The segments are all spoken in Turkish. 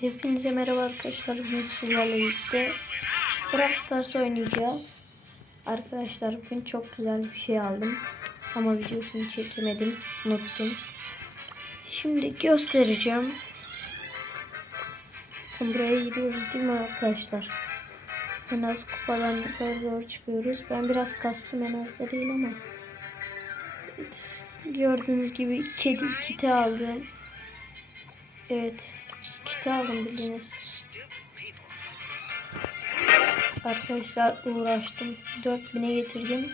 Hepinize merhaba arkadaşlar. Bugün sizlerle birlikte Brawl Stars oynayacağız. Arkadaşlar bugün çok güzel bir şey aldım. Ama videosunu çekemedim. Unuttum. Şimdi göstereceğim. Buraya gidiyoruz değil mi arkadaşlar? En az kupadan yukarı doğru çıkıyoruz. Ben biraz kastım en az da değil ama. Evet. Gördüğünüz gibi kedi kiti aldım. Evet. Kiti aldım bildiğiniz. Arkadaşlar uğraştım. 4000'e getirdim.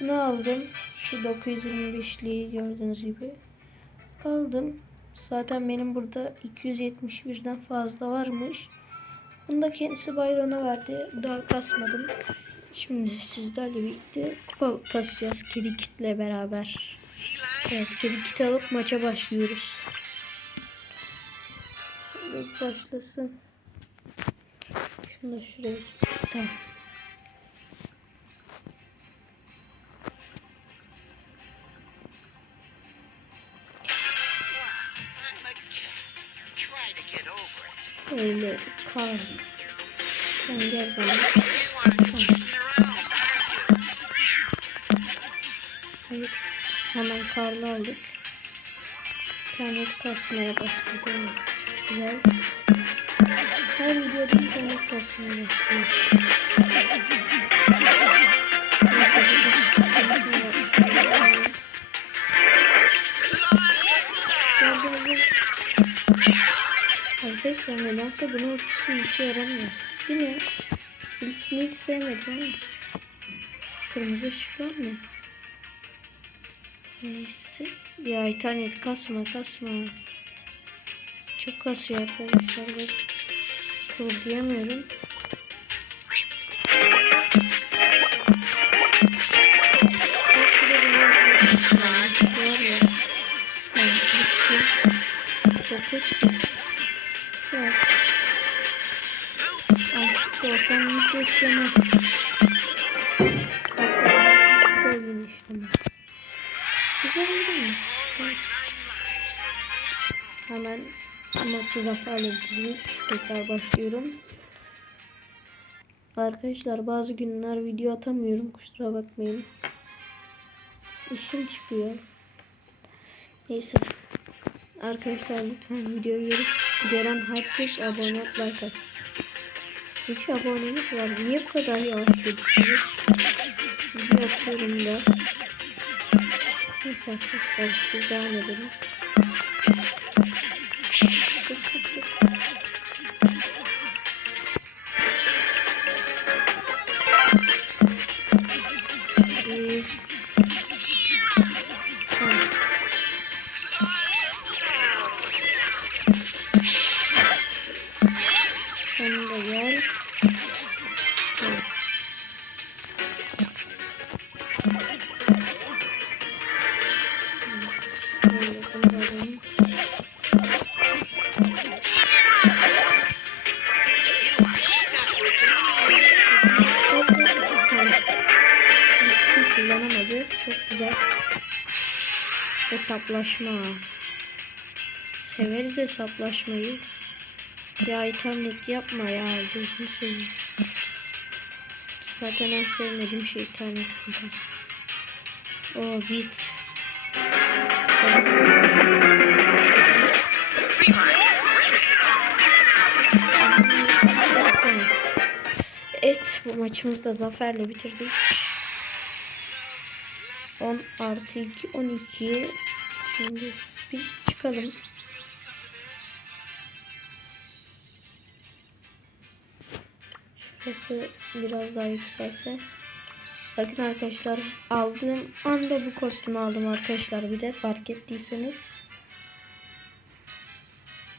Bunu aldım. Şu 925'liği gördüğünüz gibi. Aldım. Zaten benim burada 271'den fazla varmış. Bunu da kendisi bayrağına verdi. Daha kasmadım. Şimdi sizlerle birlikte kupa kasacağız kedi kitle beraber. Evet kedi kiti alıp maça başlıyoruz. İlk başlasın. Şunu şuraya tamam. Öyle kal. Sen gel bana. Evet. Hemen karlı aldık. İnternet kasmaya başladı. Evet. Güzel. Her videoda başlıyor. Başlayalım. Gel gel gel. Arkadaşlar nedense bunun ultisi işe yaramıyor. Değil mi? Ultisini hiç sevmedim ama. Kırmızı ışık var mı? Neyse. Ya internet kasma kasma. Çok kasıyor arkadaşlar. Ben kıvırdayamıyorum. Dokuz. Evet. Artık olsam hiç işlemez. Maçı zaferle. Tekrar başlıyorum. Arkadaşlar bazı günler video atamıyorum. Kusura bakmayın. İşim çıkıyor. Neyse. Arkadaşlar lütfen videoyu görüp gören herkes abone olup like atsın. 3 abonemiz var. Niye bu kadar yavaş gidiyoruz? Video atıyorum da. Neyse arkadaşlar biz devam edelim. Hesaplaşma. Severiz hesaplaşmayı. Ya internet yapma ya. Gözünü seveyim. Zaten en sevmediğim şey internet kasması. O bit. Sen... Tamam. Evet bu maçımızı da zaferle bitirdik. 10 artı 2 12 Şimdi bir çıkalım. Şurası biraz daha yükselse. Bakın arkadaşlar aldığım anda bu kostümü aldım arkadaşlar bir de fark ettiyseniz.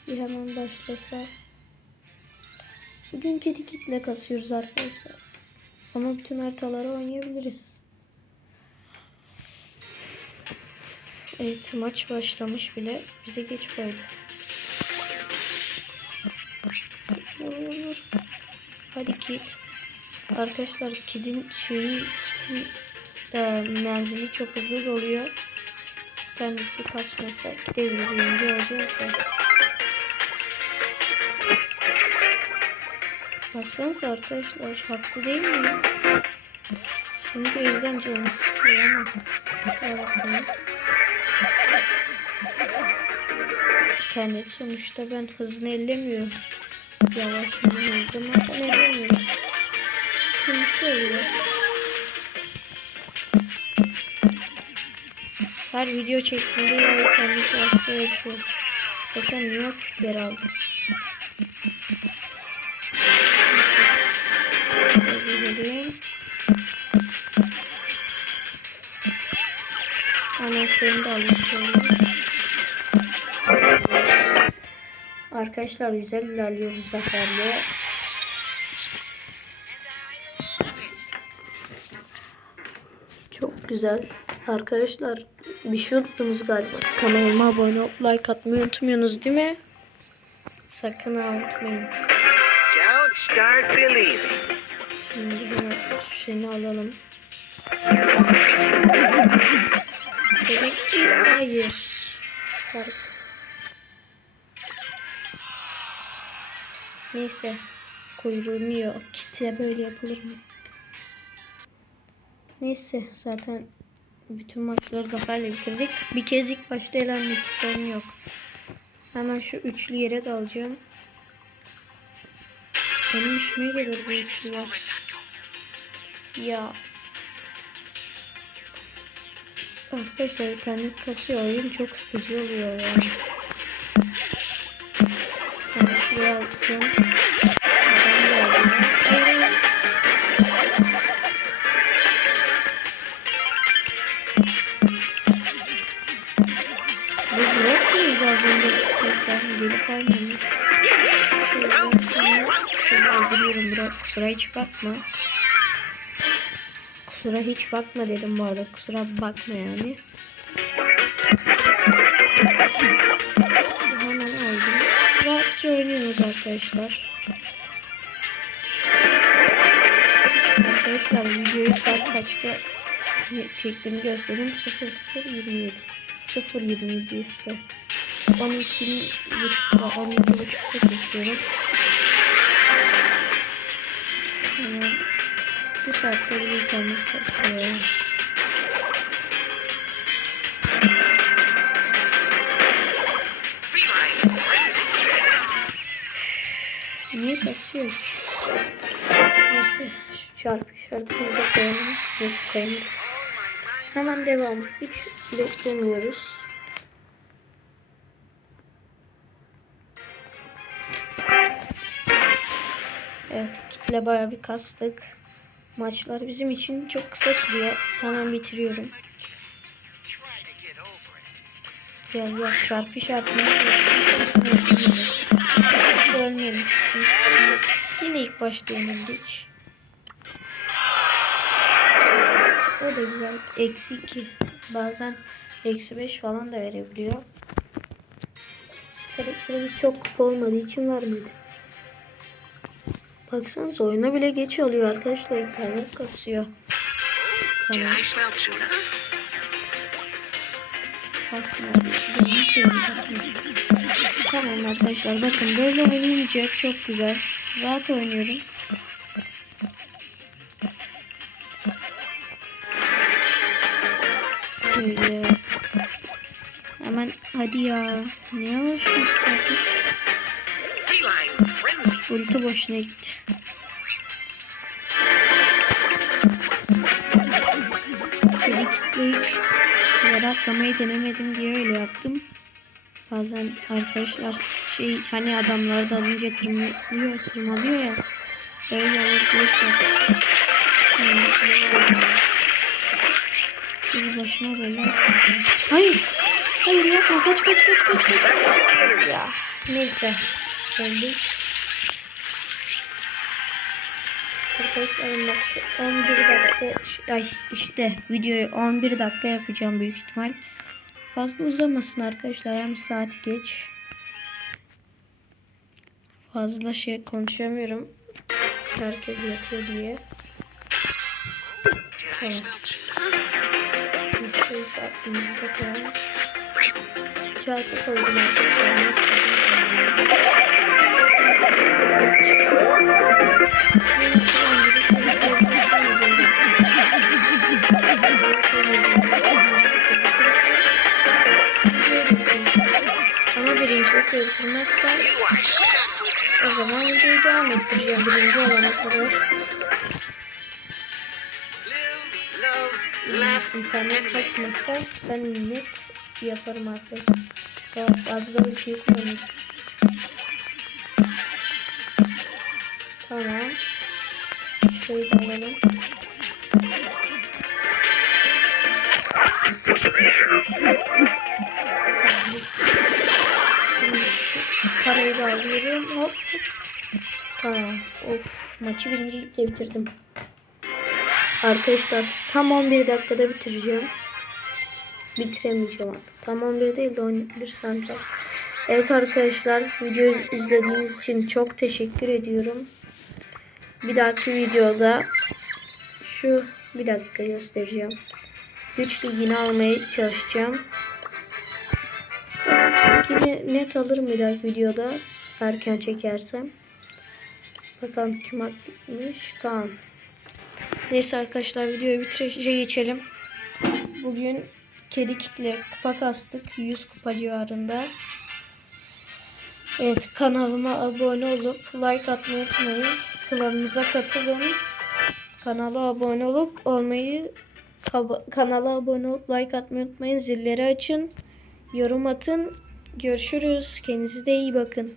Bir hemen başlasa. Bugün kedi kitle kasıyoruz arkadaşlar. Ama bütün haritaları oynayabiliriz. Evet maç başlamış bile. Bize geç koydu. Hadi git. Arkadaşlar kidin şeyi kitin e, menzili çok hızlı doluyor. Sen Kendisi kasmasa devir birinci olacağız da. Baksanıza arkadaşlar haklı değil mi? Şimdi o yüzden canı sıkıyor ama. İnternet sonuçta ben hızını ellemiyorum. Yavaş ben ellemiyorum. Kendisi oluyor. Her video çektiğimde ya internet varsa yapıyorum. Mesela niye o tüpleri aldım? Özür Anasını da alayım. Arkadaşlar güzel ilerliyoruz zaferle. Çok güzel. Arkadaşlar bir şey unuttunuz galiba. Kanalıma abone olup like atmayı unutmuyorsunuz değil mi? Sakın unutmayın. Don't start believing. Şimdi şunu alalım. Demek ki hayır. Stark. Neyse. Kuyruğunu yok. Kite böyle yapılır mı? Neyse zaten bütün maçları zaferle bitirdik. Bir kez ilk başta elendik. Sorun yok. Hemen şu üçlü yere dalacağım. Benim işime gelir bu üçlüler. Ya. Arkadaşlar internet kasıyor. Oyun çok sıkıcı oluyor yani. Ben şuraya alacağım. Bu blok muydu az önce? Tekrar gelip almamış. Şöyle seni, seni öldürüyorum bırak. Kusura hiç bakma. Kusura hiç bakma dedim bu arada. Kusura bakma yani. Hemen aldım. Rahatça oynuyoruz arkadaşlar. Arkadaşlar videoyu saat kaçta çektiğimi göstereyim. 0027 027 işte. 12 buçukta 12 buçukta çekiyorum. Hemen bu saatte bir internet frenzy. Niye kasıyor ki? Neyse şu çarpı işaretini de koyalım. Nasıl koyalım? Hemen devam. Hiç beklemiyoruz. Evet kitle bayağı bir kastık. Maçlar bizim için çok kısa sürüyor. Hemen bitiriyorum. Gel gel çarpı öldürmeyelim. Ölmeyelim. Yine ilk başta yenildik. O da güzel. Eksi 2. Bazen eksi 5 falan da verebiliyor. Karakterimiz çok kupa olmadığı için vermedi. Baksanıza oyuna bile geç alıyor arkadaşlar. internet kasıyor. Tamam. Kasmıyor. Kasmıyor. Tamam arkadaşlar bakın böyle oynayacak çok güzel. Rahat oynuyorum. Böyle. Hemen hadi ya. Ne yavaşmış kardeş. Ulti boşuna gitti. Kedi kitle hiç duvara atlamayı denemedim diye öyle yaptım. Bazen arkadaşlar şey hani adamları da alınca tırmalıyor, tırmalıyor ya. Öyle olur. Bir başıma bela soktum. Hayır. Hayır yapma. Kaç kaç kaç kaç kaç. Ya neyse. Öldük. Arkadaşlar bak şu 11 dakika ay işte videoyu 11 dakika yapacağım büyük ihtimal. Fazla uzamasın arkadaşlar hem saat geç. Fazla şey konuşamıyorum. Herkes yatıyor diye. Saatimizi koyalım. Çarpı koydum arkadaşlar. Ama birinci okey bitirmezsen o zaman videoyu devam ettireceğim birinci olana kadar. İnternet kasmazsa ben net yaparım artık. Bazıları bir şey kullanıyorum. Tamam. Şurayı da alalım. Parayı da alıyorum. Hop. Tamam. Of maçı birincilikle bitirdim. Arkadaşlar tam 11 dakikada bitireceğim. Bitiremeyeceğim artık. Tam 11 değil de 11 sanacağım. Evet arkadaşlar videoyu izlediğiniz için çok teşekkür ediyorum. Bir dahaki videoda şu bir dakika göstereceğim. Güç ligini almaya çalışacağım. Yine net alırım bir dahaki videoda. Erken çekersem. Bakalım kim aktifmiş. Kaan. Neyse arkadaşlar videoyu bitirişe geçelim. Bugün kedi kitle kupa kastık. 100 kupa civarında. Evet kanalıma abone olup like atmayı unutmayın. Klanımıza katılın. Kanala abone olup olmayı kanala abone olup like atmayı unutmayın. Zilleri açın. Yorum atın. Görüşürüz. Kendinize de iyi bakın.